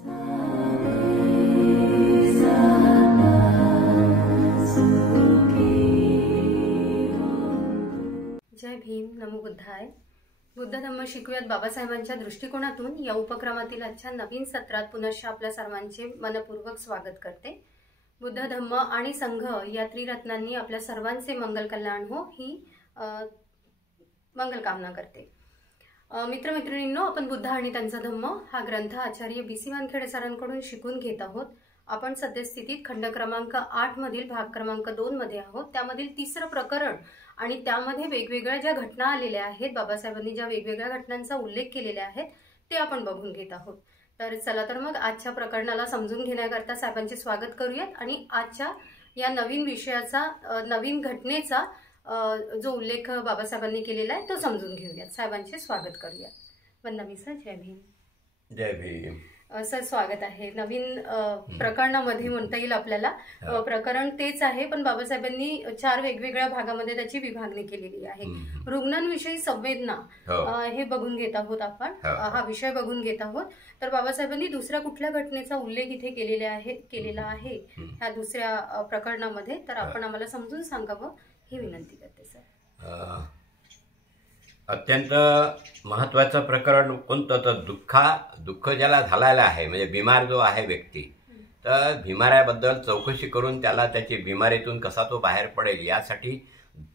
जय भीम, नमो बुद्धाय. बुद्ध धम्म शिकूयात बाबासाहेबांच्या दृष्टिकोनातून या उपक्रमातील आजच्या नवीन सत्रात पुनश्च आपल्या सर्वांचे मनपूर्वक स्वागत करते. बुद्ध धम्म आणि संघ या त्रिरत्नांनी आपल्या सर्वांचे मंगल कल्याण हो ही मंगल कामना करते. मित्रमैत्रिणींनो, आपण बुद्ध आणि त्यांचा धम्म हा ग्रंथ आचार्य BC वानखेडे सरांकडून शिकून घेत आहोत. आपण सद्यस्थितीत खंड क्रमांक 8 मधील भाग क्रमांक 2 मध्ये आहोत. त्यामधील तिसरं प्रकरण आणि त्यामध्ये वेगवेगळ्या ज्या घटना आलेल्या आहेत, बाबासाहेबांनी ज्या वेगवेगळ्या घटनांचा उल्लेख केलेला आहे ते आपण बघून घेत आहोत. तर चला तर मग आजच्या प्रकरणाला समजून घेण्याकरता साहेबांचे स्वागत करूयात आणि आजच्या या नवीन विषयाचा, नवीन घटनेचा जो उल्लेख बाबासाहेबांनी केलेला आहे तो समजून घेऊयात. साहेबांचे स्वागत करूयात. वंदना सर, जय भीम. जय भीम सर, स्वागत आहे. नवीन प्रकरणामध्ये म्हणता येईल आपल्याला. प्रकरण तेच आहे, पण बाबासाहेबांनी 4 वेगवेगळ्या भागामध्ये त्याची विभागणी केलेली आहे. रुग्णांविषयी संवेदना हे बघून घेत आहोत आपण, हा विषय बघून घेत आहोत. तर बाबासाहेबांनी दुसऱ्या कुठल्या घटनेचा उल्लेख इथे केलेला आहे ह्या दुसऱ्या प्रकरणामध्ये, तर आपण आम्हाला समजून सांगावं ही विनंती करते सर. अत्यंत महत्वाचं प्रकरण कोणतं, तर दुःख ज्याला झालेलं आहे, म्हणजे बिमार जो आहे व्यक्ती, तर बिमाऱ्याबद्दल चौकशी करून त्याला त्याची बिमारीतून कसा तो बाहेर पडेल यासाठी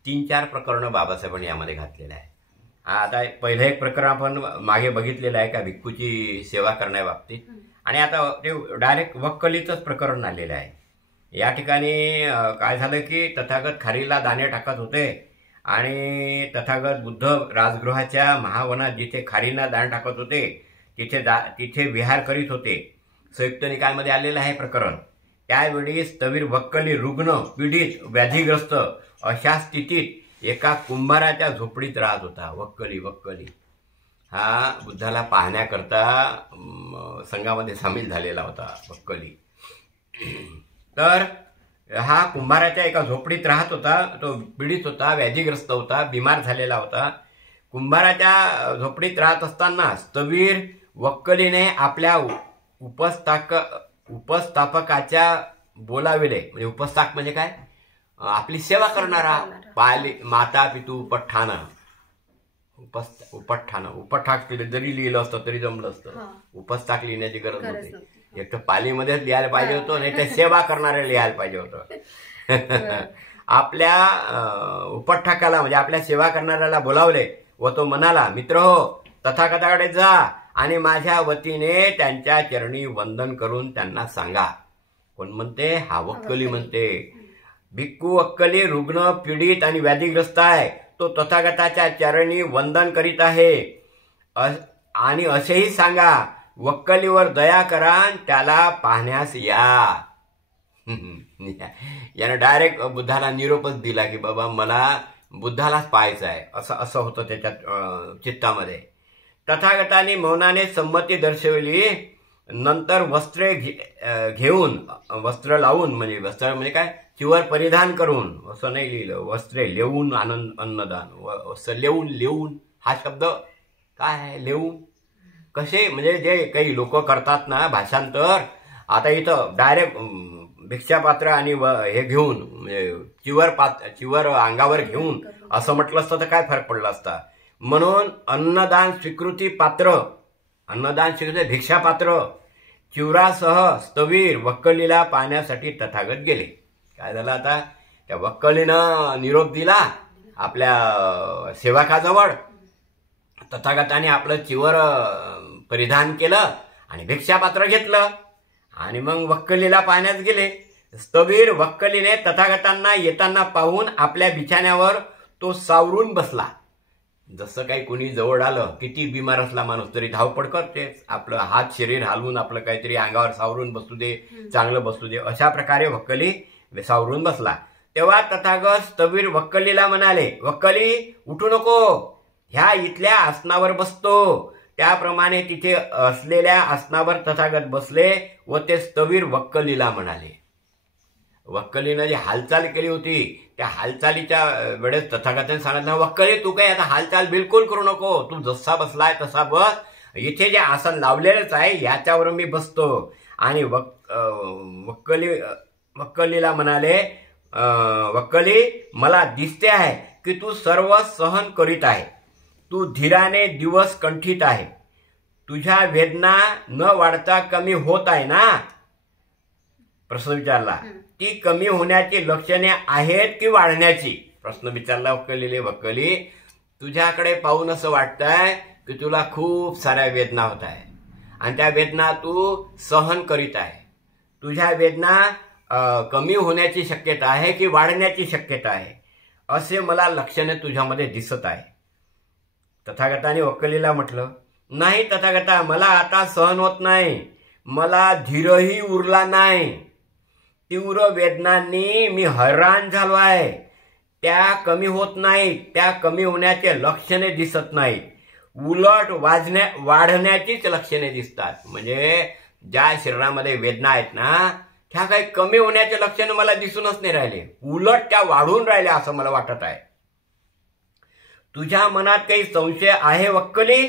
3-4 प्रकरणं बाबासाहेबांनी यामध्ये घातलेलं आहे. आता पहिलं एक प्रकरण आपण मागे बघितलेलं आहे का, भिक्खूची सेवा करण्याबाबतीत, आणि आता ते डायरेक्ट वक्कलीचंच प्रकरण आलेलं आहे. या ठिकाणी काय झालं की तथागत खारीला दाणे टाकत होते आणि तथागत बुद्ध राजगृहाच्या महावनात जिथे खारींना दाणे टाकत होते तिथे विहार करीत होते. संयुक्त निकायमध्ये आलेलं आहे प्रकरण. त्यावेळी स्थविर वक्कली रुग्ण, पीडित, व्याधीग्रस्त अशा स्थितीत एका कुंभाराच्या झोपडीत राहत होता. वक्कली हा बुद्धाला पाहण्याकरता संघामध्ये सामील झालेला होता. वक्कली तर हा कुंभाराच्या एका झोपडीत राहत होता. तो पीडित होता, व्याधीग्रस्त होता, बिमार झालेला होता. कुंभाराच्या झोपडीत राहत असताना स्थविर वक्कलीने आपल्या उपस्थापकाच्या बोलाविले, म्हणजे उपस्थापक म्हणजे काय, आपली सेवा करणारा, माता पितू उपठाक जरी लिहिलं असतं तरी जमलं असतं. उपस्थाक लिहिण्याची गरज नव्हती. एक तर पालीमध्येच लिहायला पाहिजे होतं, नाही तर सेवा करणारे लिहायला पाहिजे होतं. आपल्या उपठाकाला म्हणजे आपल्या सेवा करणाऱ्याला बोलावले व तो म्हणाला, मित्र हो, तथागताकडे जा आणि माझ्या वतीने त्यांच्या चरणी वंदन करून त्यांना सांगा. कोण म्हणते? हा वक्कली म्हणते. भिक्खू वक्कली रुग्ण, पीडित आणि व्याधीग्रस्त आहे. तो तथागताच्या चरणी वंदन करीत आहे आणि असेही सांगा, वक्कलीवर दया करा, त्याला पाहण्यास या. यानं डायरेक्ट बुद्धाला निरोपच दिला की बाबा मला बुद्धालाच पाहायचं आहे, असं होतं त्याच्या चित्तामध्ये. तथागतांनी मौनाने संमती दर्शवली. नंतर वस्त्रे घेऊन, वस्त्र लावून, म्हणजे वस्त्र म्हणजे काय, चिवर परिधान करून, असं नाही लिहिलं, वस्त्रे लेवून अन्नदान, लेवून हा शब्द काय आहे, लेवून कसे, म्हणजे जे काही लोक करतात ना भाषांतर, आता इथं डायरेक्ट भिक्षापात्र आणि हे घेऊन, म्हणजे चिवर अंगावर घेऊन असं म्हटलं असतं तर काय फरक पडला असता. म्हणून अन्नदान स्वीकृती भिक्षापात्र चिवरासह स्थविर वक्कलीला पाहण्यासाठी तथागत गेले. काय झालं, आता त्या वक्कलीनं निरोप दिला आपल्या सेवकाजवळ. तथागताने आपलं चिवर परिधान केलं आणि भिक्षापात्र घेतलं आणि मग वक्कलीला पाहण्यास गेले. स्थविर वक्कलीने तथागतांना येताना पाहून आपल्या बिछाण्यावर तो सावरून बसला. जसं काही कोणी जवळ आलं, किती बिमार असला माणूस तरी धावपळ करते, आपलं हात शरीर हलवून आपलं काहीतरी अंगावर सावरून बसू दे, चांगलं बसू दे, अशा प्रकारे वक्कली सावरून बसला. तेव्हा तथागत स्थविर वक्कलीला म्हणाले, वक्कली उठू नको, ह्या इथल्या आसनावर बसतो. त्याप्रमाणे तिथे असलेल्या आसनावर तथागत बसले व ते स्थविर वक्कलीला म्हणाले. वक्कलीनं जी हालचाल केली होती त्या हालचालीच्या वेळेस तथागताने सांगितलं, वक्कली तू काही आता हालचाल बिलकुल करू नको, तू जसा बसलाय तसा बस, इथे जे आसन लावलेलंच आहे याच्यावर मी बसतो. आणि वक्कलीला म्हणाले, वक्कली मला दिसते आहे की तू सर्व सहन करीत आहे, तू धीराने दिवस कंठीत आहे, तुझ्या वेदना न वाढता कमी होत आहे ना. प्रश्न विचारला. ती कमी होण्याची लक्षणे आहेत की वाढण्याची? प्रश्न विचारला वक्कलीले. वक्कली तुझ्याकडे पाहून असं वाटतंय की तुला खूप साऱ्या वेदना होत आहे आणि त्या वेदना तू सहन करीत आहे. तुझ्या वेदना कमी होण्याची शक्यता आहे की वाढण्याची शक्यता आहे, असे मला लक्षणे तुझ्यामध्ये दिसत आहे. तथागताने वक्कलीला म्हटलं, नाही तथागता, मला आता सहन होत नाही, मला धीरही उरला नाही. तीव्र वेदनांनी मी हैराण झालो आहे. त्या कमी होत नाहीत, त्या कमी होण्याचे लक्षणे दिसत नाहीत, उलट वाढण्याचीच लक्षणे दिसतात. म्हणजे ज्या शरीरामध्ये वेदना आहेत ना, त्या काही कमी होण्याचे लक्षण मला दिसूनच नाही राहिले, उलट त्या वाढून राहिल्या असं मला वाटत आहे. तुझ्या मनात काही संशय आहे वक्कली?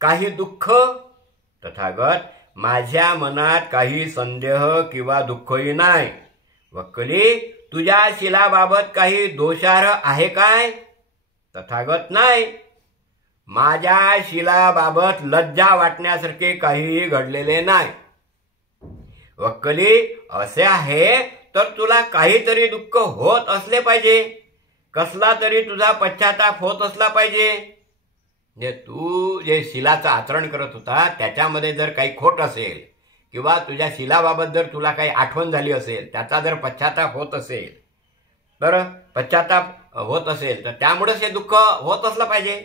काही दुःख? तथागत, माझ्या मनात काही संदेह किंवा दुःखही नाही. वक्कली, तुझ्या शिलाबाबत काही दोषार्ह आहे काय? तथागत, नाही. माझ्या शिलाबाबत लज्जा वाटण्यासारखे काहीही घडलेले नाही. वक्कली, असे आहे तर तुला काहीतरी दुःख होत असले पाहिजे, कसला तरी तुझा पश्चाताप होत असला पाहिजे. जे तू जे शिलाचं आचरण करत होता त्याच्यामध्ये जर काही खोट असेल किंवा तुझ्या शिलाबाबत जर तुला काही आठवण झाली असेल, त्याचा जर पश्चाताप होत असेल, तर पश्चाताप होत असेल तर त्यामुळेच हे दुःख होत असलं पाहिजे.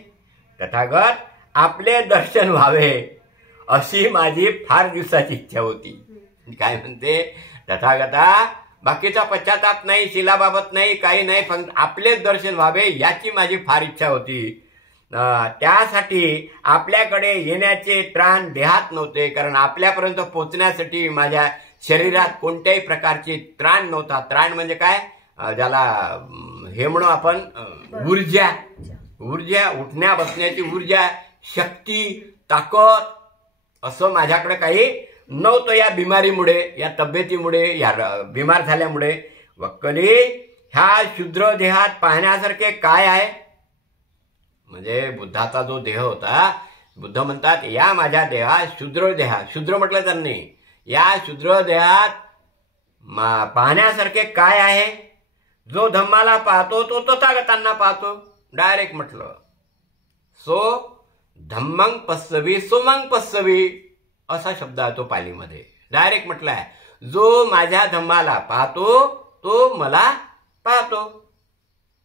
तथागत, आपले दर्शन व्हावे अशी माझी फार दिवसाची इच्छा होती. काय म्हणते तथागता, बाकीचा पश्चाताप नाही, शिलाबाबत नाही, काही नाही, फक्त आपलेच दर्शन व्हावे याची माझी फार इच्छा होती. त्यासाठी आपल्याकडे येण्याचे त्राण देहात नव्हते, कारण आपल्यापर्यंत पोहोचण्यासाठी माझ्या शरीरात कोणत्याही प्रकारचे त्राण नव्हता. त्राण म्हणजे काय, ज्याला हे म्हणू आपण ऊर्जा, उठण्या बसण्याची ऊर्जा, शक्ती, ताकद, असं माझ्याकडे काही नव्हतं या बिमारीमुळे, या तब्येतीमुळे, या बिमार झाल्यामुळे. वक्कली, ह्या शूद्र देहात पाहण्यासारखे काय आहे? म्हणजे बुद्धाचा जो देह होता, बुद्ध म्हणतात या माझ्या देहात शूद्र देहात, शूद्र म्हटलं त्यांनी, या शूद्र देहात पाहण्यासारखे काय आहे? जो धम्माला पाहतो तो तथागतांना पाहतो. डायरेक्ट म्हटलं. सो धम्मं पस्सवी सोमं पस्सवी असा शब्द आहे तो पालीमध्ये. डायरेक्ट म्हटलाय, जो माझ्या धम्माला पाहतो तो मला पाहतो.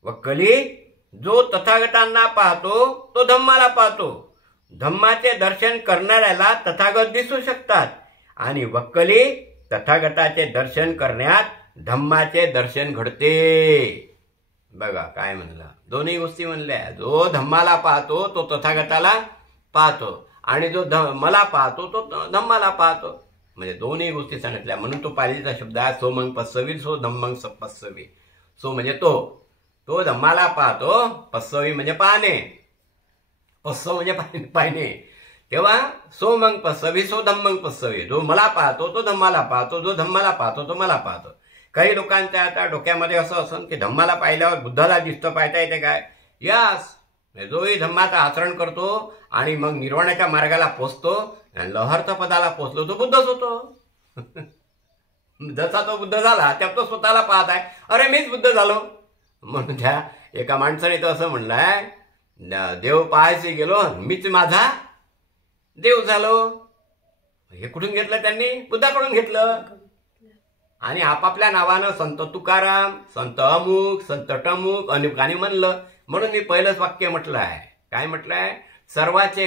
वक्कली, जो तथागतांना पाहतो तो धम्माला पाहतो. धम्माचे दर्शन करणाऱ्याला तथागत दिसू शकतात आणि वक्कली, तथागताचे दर्शन करण्यात धम्माचे दर्शन घडते. बघा काय म्हणलं, दोन्ही गोष्टी म्हणल्या. जो धम्माला पाहतो तो तथागताला पाहतो आणि जो मला पाहतो तो धम्माला पाहतो. म्हणजे दोन्ही गोष्टी सांगितल्या. म्हणून तो पालीचा शब्द आहे सोमंग पस्सवी, सो धम्मंग पस्सवी. सो म्हणजे तो धम्माला पाहतो, पस्सवी म्हणजे पाहणे, पस्सव म्हणजे पाहणे. तेव्हा सोमंग पस्सवी, सो धम्मंग पस्सवी. जो मला पाहतो तो धम्माला पाहतो, जो धम्माला पाहतो तो मला पाहतो. काही लोकांच्या आता डोक्यामध्ये असं असं की धम्माला पाहिल्यावर बुद्धाला दिसतं, पाहता येते काय? यस, जोही धम्माचं आचरण करतो आणि मग निर्वाणाच्या मार्गाला पोचतो, लहर्थ पदाला पोचलो तो बुद्धच होतो. जसा तो बुद्ध झाला त्या तो स्वतःला पाहत आहे, अरे मीच बुद्ध झालो. म्हणून त्या एका माणसाने तर असं म्हणलंय, देव पाहायचे गेलो मीच माझा देव झालो. हे कुठून घेतलं त्यांनी? बुद्धाकडून घेतलं. आणि आपापल्या नावानं संत तुकाराम, संत अमुक, संत टमुक अनेकांनी म्हणलं. म्हणून मी पहिलंच वाक्य म्हटलं आहे. काय म्हटलंय? सर्वाचे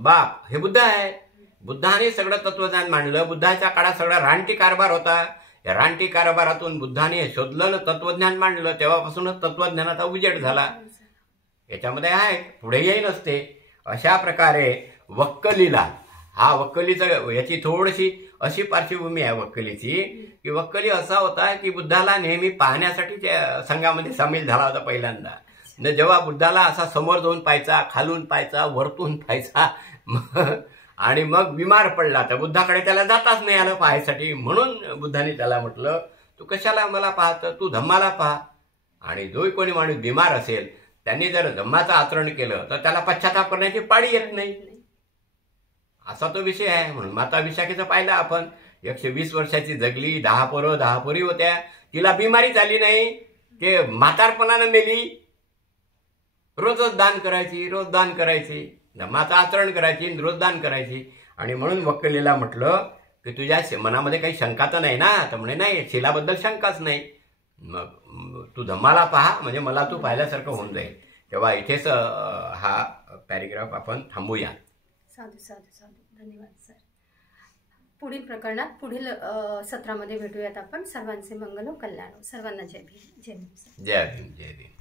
बाप हे बुद्ध आहे. बुद्धाने सगळं तत्वज्ञान मांडलं. बुद्धाच्या काळात सगळा रानटी कारभार होता. या रानटी कारभारातून बुद्धाने शोधलं तत्वज्ञान मांडलं. तेव्हापासूनच तत्वज्ञानाचा उजेड झाला. याच्यामध्ये आहे, पुढेही नसते. अशा प्रकारे वक्कलीला, हा वक्कलीचं याची थोडीशी अशी पार्श्वभूमी आहे वक्कलीची, की वक्कली असा होता की बुद्धाला नेहमी पाहण्यासाठी संघामध्ये सामील झाला होता पहिल्यांदा. न जेव्हा बुद्धाला असा समोर जाऊन पाहायचा, खालून पाहायचा, वरतून पाहायचा आणि मग बिमार पडला तर बुद्धाकडे त्याला जाताच नाही आलं पाहायसाठी. म्हणून बुद्धाने त्याला म्हटलं, तू कशाला मला पाहतं, तू धम्माला पहा. आणि जो कोणी माणूस बिमार असेल त्यांनी जर धम्माचं आचरण केलं तर त्याला पश्चाताप करण्याची पाळी येत नाही, असा तो विषय आहे. म्हणून माता विशाखेचं पाहिलं आपण, 120 वर्षाची जगली, 10 पोरं 10 पोरी होत्या, तिला बिमारी झाली नाही, ते म्हातारपणानं मेली. रोजच दान करायची, रोज दान करायची, धम्माचं आचरण करायची, रोज दान करायची. आणि म्हणून वक्कलीला म्हटलं की तुझ्या मनामध्ये काही शंका तर नाही ना? तर म्हणे नाही, शीलाबद्दल शंकाच नाही. मग तू धम्माला पहा, म्हणजे मला तू पाहिल्यासारखं होऊन जाईल. तेव्हा इथेच हा पॅरेग्राफ आपण थांबूया. साधू साधू साधू, धन्यवाद सर. पुढील प्रकरणात पुढील सत्रामध्ये भेटूयात आपण. सर्वांचे मंगल हो, कल्याण हो. सर्वांना जय भीम, जय भीम. जय भीम, जय भीम.